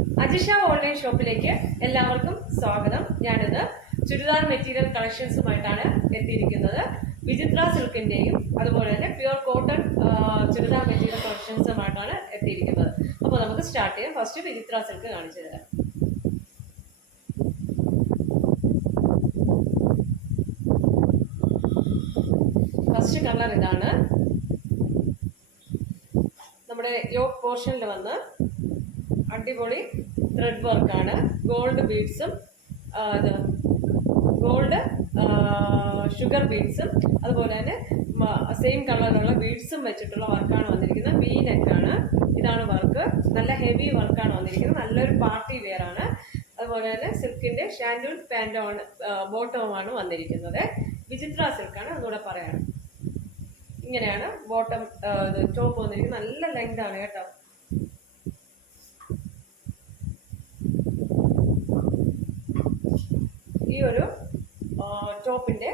Ajisha online ഷോപ്പിലേക്ക് എല്ലാവർക്കും സ്വാഗതം. ഞാനിത് ചുരിദാർ മെറ്റീരിയൽ കളക്ഷൻസുമായിട്ടാണ് എത്തിയിരിക്കുന്നത്. വിചിത്ര സിൽക്കിന്റെയും അതുപോലെ തന്നെ പ്യുർ കോട്ടൺ ചുരിദാർ മെറ്റീരിയൽ കളക്ഷൻസുമായിട്ടാണ് എത്തിയിരിക്കുന്നത്. അപ്പോൾ നമുക്ക് സ്റ്റാർട്ട് ചെയ്യാം. ഫസ്റ്റ് വിചിത്ര സിൽക്ക് കാണിച്ചു തരാം. ഫസ്റ്റ് കളർ ഇതാണ്. നമ്മുടെ യോക്ക് പോർഷനിൽ വന്ന് അടിപൊളി ത്രെഡ് വർക്കാണ്. ഗോൾഡ് ബീഡ്സും ഗോൾഡ് ഷുഗർ ബീഡ്സും അതുപോലെ തന്നെ സെയിം കളറിലുള്ള ബീഡ്സും വെച്ചിട്ടുള്ള വർക്കാണ് വന്നിരിക്കുന്നത്. വി നെക്കാണ്. ഇതാണ് വർക്ക്. നല്ല ഹെവി വർക്കാണ് വന്നിരിക്കുന്നത്. നല്ലൊരു പാർട്ടി വെയർ ആണ്. അതുപോലെ തന്നെ സിൽക്കിന്റെ ഷാൻഡൂൺ പാൻറ്റോണ് ബോട്ടവുമാണ് വന്നിരിക്കുന്നത്. വിചിത്ര സിൽക്കാണ് അതുകൂടെ പറയാണ്. ഇങ്ങനെയാണ് ബോട്ടം ടോപ്പ് വന്നിരിക്കുന്നത്. നല്ല ലെങ്ത് ആണ് കേട്ടോ. ഈ ഒരു ടോപ്പിന്റെ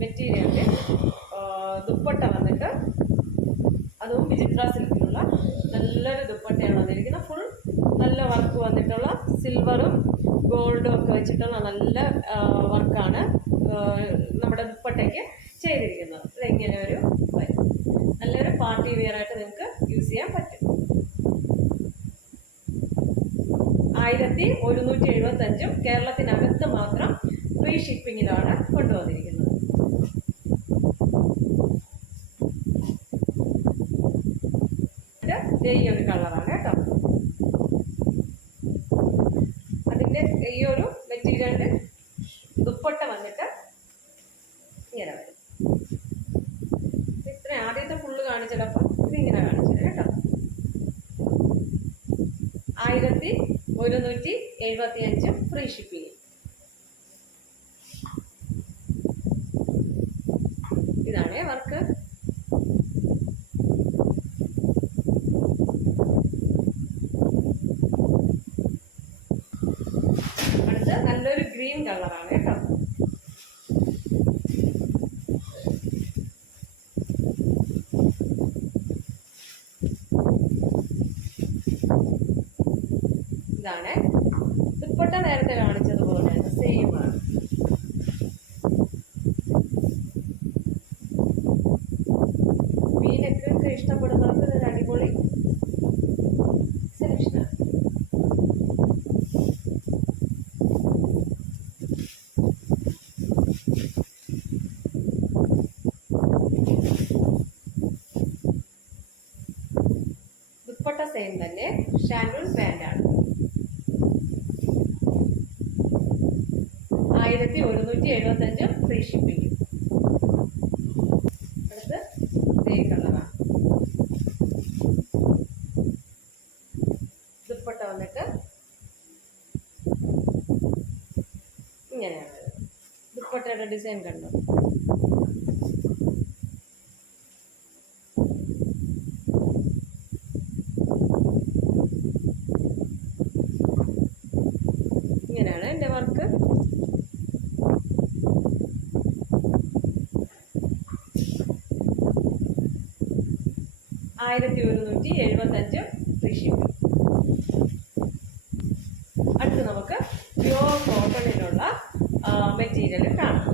മെറ്റീരിയലിന്റെ ദുപ്പട്ട വന്നിട്ട് അതും വിചിത്ര സിൽക്കിലുള്ള നല്ലൊരു ദുപ്പട്ടയാണ് വന്നിരിക്കുന്നത്. ഫുൾ നല്ല വർക്ക് വന്നിട്ടുള്ള സിൽവറും ഗോൾഡും ഒക്കെ വെച്ചിട്ടുള്ള നല്ല വർക്കാണ് നമ്മുടെ ദുപ്പട്ടയ്ക്ക് ചെയ്തിരിക്കുന്നത്. ഇതെങ്ങനെ ഒരു നല്ലൊരു പാർട്ടി വെയർ ആയിട്ട് നിങ്ങൾക്ക് യൂസ് ചെയ്യാൻ പറ്റും. 1175 കേരളത്തിനകത്ത് മാത്രം ഫ്രീ ഷിപ്പിങ്ങിലാണ് കൊണ്ടുവന്നിരിക്കുന്നത്. ഈ ഒരു കളറാണ് കേട്ടോ. അതിന്റെ ഈ ഒരു മെറ്റീരിയലിന്റെ ദുപ്പട്ട വന്നിട്ട് ഇങ്ങനെ വരും. ഇത്ര ആദ്യത്തെ ഫുള്ള് കാണിച്ചപ്പോൾ ഇതിങ്ങനെ കാണിച്ചത് കേട്ടോ. 1175 ഫ്രീ ഷിപ്പിംഗ്. ഇതാണ് വർക്ക്. അടുത്ത് നല്ലൊരു ഗ്രീൻ കളറാണ് കേട്ടോ. ഇതാണ് ദുപ്പട്ട. നേരത്തെ കാണിച്ചതുപോലെ സെയിം ആണ്. മീനൊക്കെ ഇഷ്ടപ്പെടുന്നവർക്ക് ഇതൊരു അടിപൊളി സെലക്ഷനാണ്. ദുപ്പട്ട സെയിം തന്നെ. ഷാൻഡൂൺ പാൻറ്റാണ്. 1175 free shipping. അടുത്ത് ഗ്രേ കളറാണ്. ദുപ്പട്ട വന്നിട്ട് ഇങ്ങനെയാണ്. ദുപ്പട്ടയുടെ ഡിസൈൻ കണ്ടു. ഇങ്ങനെയാണ് എൻ്റെ വർക്ക്. $1175 free shipping. അടുത്ത് നമുക്ക് പ്യുവർ കോട്ടണിലുള്ള മെറ്റീരിയൽ കാണാം.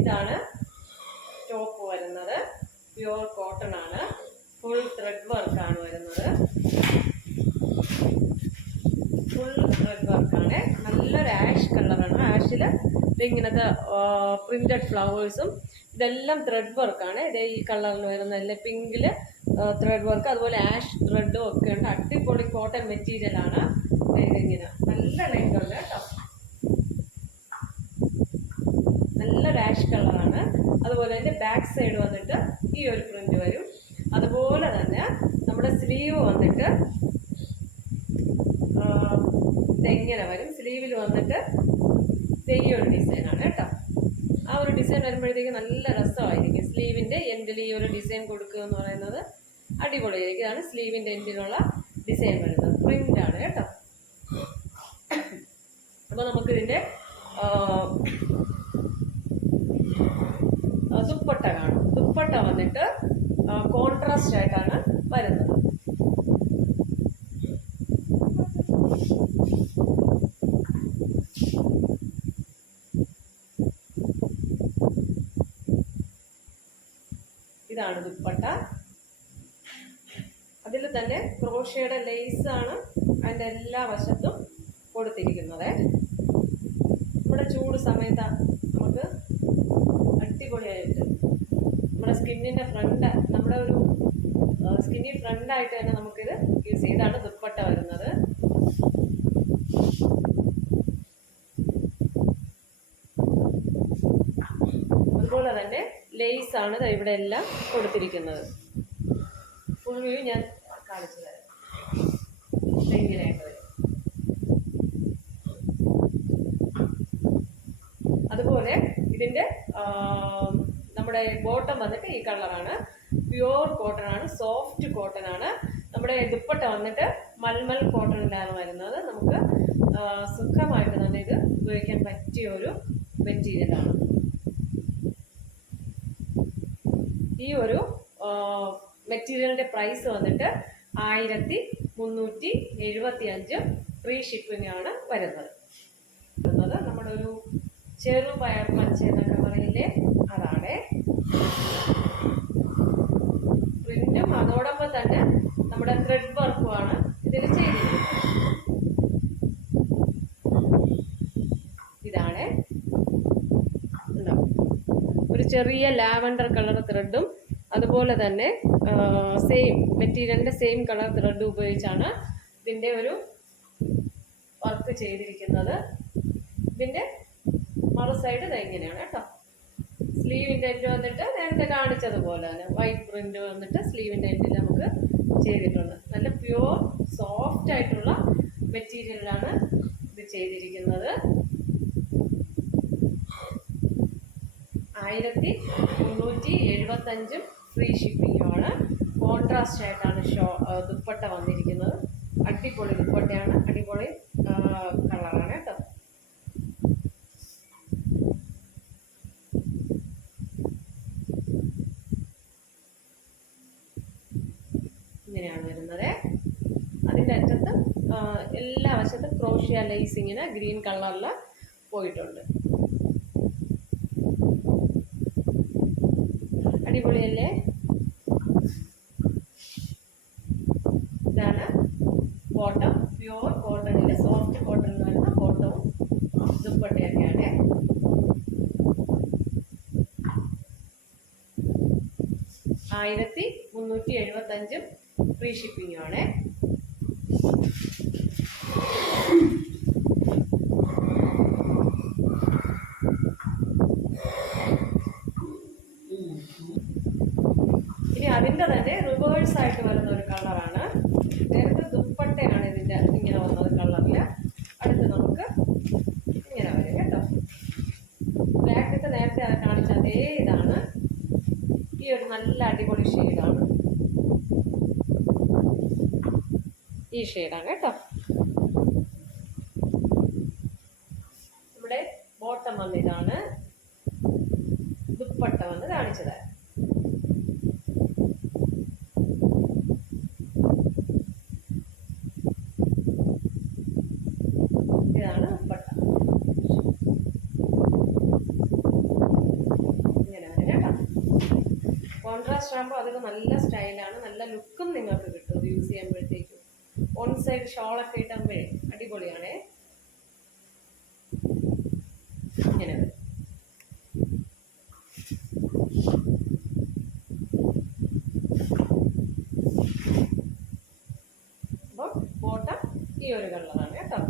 ഇതാണ് ടോപ്പ് വരുന്നത്. പ്യുവർ കോട്ടൺ ആണ്. ഫുൾ ത്രെഡ് വർക്കാണ് വരുന്നത്. ഫുൾ ത്രെഡ് വർക്കാണ്. നല്ലൊരു ആഷ് കളറാണ്. ആഷില് ഇങ്ങനത്തെ പ്രിന്റഡ് ഫ്ലവേഴ്സും ഇതെല്ലാം ത്രെഡ് വർക്കാണ്. ഇത് ഈ കളറിൽ വരുന്നതല്ലേ. പിങ്കില് ത്രെഡ് വർക്ക് അതുപോലെ ആഷ് ത്രെഡും ഒക്കെ ഉണ്ട്. അടിപൊളി കോട്ടൺ മെറ്റീരിയൽ ആണ്. ഇതിങ്ങനെ നല്ല ലെങ്ത് ഉണ്ട് കേട്ടോ. നല്ലൊരു ആഷ് കളറാണ്. അതുപോലെ തന്നെ ബാക്ക് സൈഡ് വന്നിട്ട് ഈ ഒരു പ്രിന്റ് വരും. അതുപോലെ തന്നെ നമ്മുടെ സ്ലീവ് വന്നിട്ട് ഇതെങ്ങനെ വരും. സ്ലീവിൽ വന്നിട്ട് ഈ ഒരു ഡിസൈനാണ് കേട്ടോ. ആ ഒരു ഡിസൈൻ വരുമ്പോഴത്തേക്ക് നല്ല രസമായിരിക്കും. സ്ലീവിന്റെ എൻഡിൽ ഈ ഒരു ഡിസൈൻ കൊടുക്കുക എന്ന് പറയുന്നത് അടിപൊളിയായിരിക്കും. ഇതാണ് സ്ലീവിന്റെ എൻഡിലുള്ള ഡിസൈൻ വരുന്നത്. പ്രിന്റ് ആണ് കേട്ടോ. അപ്പൊ നമുക്ക് ഇതിന്റെ ദുപ്പട്ട കാണും. ദുപ്പട്ട വന്നിട്ട് കോൺട്രാസ്റ്റ് ആയിട്ടാണ് വരുന്നത്. ഇതാണ് ദുപ്പട്ട. അതിൽ തന്നെ ക്രോഷ്യയുടെ ലേസ് ആണ് അതിൻ്റെ എല്ലാ വശത്തും കൊടുത്തിരിക്കുന്നത്. നമ്മുടെ ചൂട് സമയത്ത് നമുക്ക് അടിപൊളിയായിട്ട് നമ്മുടെ സ്കിന്നിൻ്റെ നമ്മുടെ ഒരു സ്കിന്നി ഫ്രണ്ടായിട്ട് തന്നെ നമുക്കിത് യൂസ് ചെയ്താണ് ദുപ്പട്ട വരുന്നത്. അതുപോലെ തന്നെ ലേസ് ആണ് ഇവിടെ എല്ലാം കൊടുത്തിരിക്കുന്നത്. ഫുൾ വ്യൂ ഞാൻ കാണിച്ചു തരാം. ഇങ്ങനെയായിട്ട് വരും. അതുപോലെ ഇതിൻ്റെ നമ്മുടെ ബോട്ടം വന്നിട്ട് ഈ കളറാണ്. പ്യുവർ കോട്ടൺ ആണ്, സോഫ്റ്റ് കോട്ടൺ ആണ്. നമ്മുടെ ദുപ്പട്ട വന്നിട്ട് മൽമൽ കോട്ടണിലാണ് വരുന്നത്. നമുക്ക് സുഖമായിട്ട് തന്നെ ഇത് ഉപയോഗിക്കാൻ പറ്റിയ ഒരു മെറ്റീരിയലാണ്. ഈ ഒരു മെറ്റീരിയലിൻ്റെ പ്രൈസ് വന്നിട്ട് 1375 ഫ്രീ ഷിപ്പിംഗ് ആണ് വരുന്നത്. നമ്മുടെ ഒരു ചെറുപയർ പച്ച എന്നൊക്കെ പറയില്ലേ, അതാണ് പ്രിന്റും. അതോടൊപ്പം തന്നെ നമ്മുടെ ത്രെഡ് വർക്കുമാണ് ഇതിൽ ചെയ്തിരിക്കുന്നത്. ഇതാണ് ഒരു ചെറിയ ലാവൻഡർ കളർ ത്രെഡും അതുപോലെ തന്നെ സെയിം മെറ്റീരിയലിൻ്റെ സെയിം കളർ ത്രെഡ് ഉപയോഗിച്ചാണ് ഇതിൻ്റെ ഒരു വർക്ക് ചെയ്തിരിക്കുന്നത്. ഇതിൻ്റെ മറു സൈഡ് ഇത് ഇങ്ങനെയാണ് കേട്ടോ. സ്ലീവിൻ്റെ എൻഡ് വന്നിട്ട് നേരത്തെ കാണിച്ചതുപോലെ തന്നെ വൈറ്റ് പ്രിന്റ് വന്നിട്ട് സ്ലീവിൻ്റെ എൻഡിൽ നമുക്ക് ചെയ്തിട്ടുണ്ട്. നല്ല പ്യുവർ സോഫ്റ്റ് ആയിട്ടുള്ള മെറ്റീരിയലാണ് ഇത് ചെയ്തിരിക്കുന്നത്. 1375 ഫ്രീ ഷിപ്പിങ്ങുമാണ്. കോൺട്രാസ്റ്റ് ആയിട്ടാണ് ദുപ്പട്ട വന്നിരിക്കുന്നത്. അടിപൊളി ദുപ്പട്ടയാണ്, അടിപൊളി കളറാണ് കേട്ടോ. ഇങ്ങനെയാണ് വരുന്നത്. അതിൻ്റെ അറ്റത്ത് എല്ലാ വശത്തും ക്രോഷ്യ ലേസ് ഇങ്ങനെ ഗ്രീൻ കളറിൽ പോയിട്ടുണ്ട്. അടിപൊളിയല്ലേ? ഇതാണ് ബോട്ടം. പ്യുവർ കോട്ടണിൽ, സോഫ്റ്റ് കോട്ടണിൽ വരുന്ന ബോട്ടവും ദുപ്പട്ടയൊക്കെയാണ്. 1375 ഫ്രീ ഷിപ്പിംഗുമാണ്. ഇനി അതിൻ്റെ തന്നെ റിവേഴ്സ് ആയിട്ട് വരുന്ന ഒരു കളറാണ്. നേരത്തെ ദുപ്പട്ടയാണ് ഇതിൻ്റെ ഇങ്ങനെ വന്നത് കളറിൽ. അടുത്ത് നമുക്ക് ഇങ്ങനെ വരും കേട്ടോ. ബ്ലാക്കത്തെ നേരത്തെ അത് കാണിച്ച അതേ ഇതാണ്. ഈ ഒരു നല്ല അടിപൊളി ഷെയ്ഡാണ്. ഈ ഷെയ്ഡാണ് കേട്ടോ. ഇവിടെ ബോട്ടം വന്ന് ഇതാണ്, ദുപ്പട്ട വന്ന് കാണിച്ചത്. ഇതാണ് ദുപ്പട്ട. ഇങ്ങനെ വരും കേട്ടോ. കോൺട്രാസ്റ്റ് ആകുമ്പോൾ അതൊക്കെ നല്ല സ്റ്റൈലാണ്, നല്ല ലുക്കും നിങ്ങൾക്ക് കിട്ടും ഇത് യൂസ് ചെയ്യുമ്പോഴത്തേക്കും. ഓൺ സൈഡ് ഷോളൊക്കെ ഇട്ടുമ്പോഴേ അടിപൊളിയാണേ. ഇങ്ങനെ വരും. അപ്പോൾ ബോട്ടം ഈ ഒരു കളറാണ് കേട്ടോ.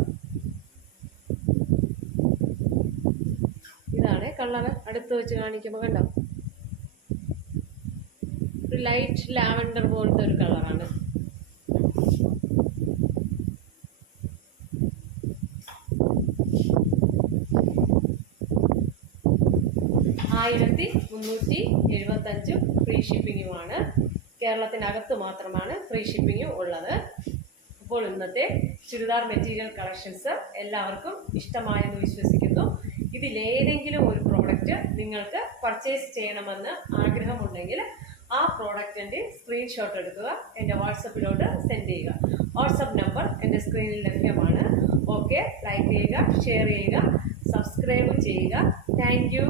ഇതാണ് കളർ. അടുത്ത് വെച്ച് കാണിക്കുമ്പോൾ കണ്ടോ, ഒരു ലൈറ്റ് ലാവൻഡർ പോലത്തെ ഒരു കളറാണ്. $1375 ഫ്രീ ഷിപ്പിങ്ങുമാണ്. കേരളത്തിനകത്ത് മാത്രമാണ് ഫ്രീ ഷിപ്പിംഗ് ഉള്ളത്. അപ്പോൾ ഇന്നത്തെ ചുരിദാർ മെറ്റീരിയൽ കളക്ഷൻസ് എല്ലാവർക്കും ഇഷ്ടമായെന്ന് വിശ്വസിക്കുന്നു. ഇതിലേതെങ്കിലും ഒരു പ്രോഡക്റ്റ് നിങ്ങൾക്ക് പർച്ചേസ് ചെയ്യണമെന്ന് ആഗ്രഹമുണ്ടെങ്കിൽ ആ പ്രോഡക്റ്റിൻ്റെ സ്ക്രീൻഷോട്ട് എടുക്കുക, എൻ്റെ വാട്സപ്പിലോട്ട് സെൻഡ് ചെയ്യുക. വാട്സപ്പ് നമ്പർ എൻ്റെ സ്ക്രീനിൽ ലഭ്യമാണ്. ഓക്കെ, ലൈക്ക് ചെയ്യുക, ഷെയർ ചെയ്യുക, സബ്സ്ക്രൈബ് ചെയ്യുക. Thank you.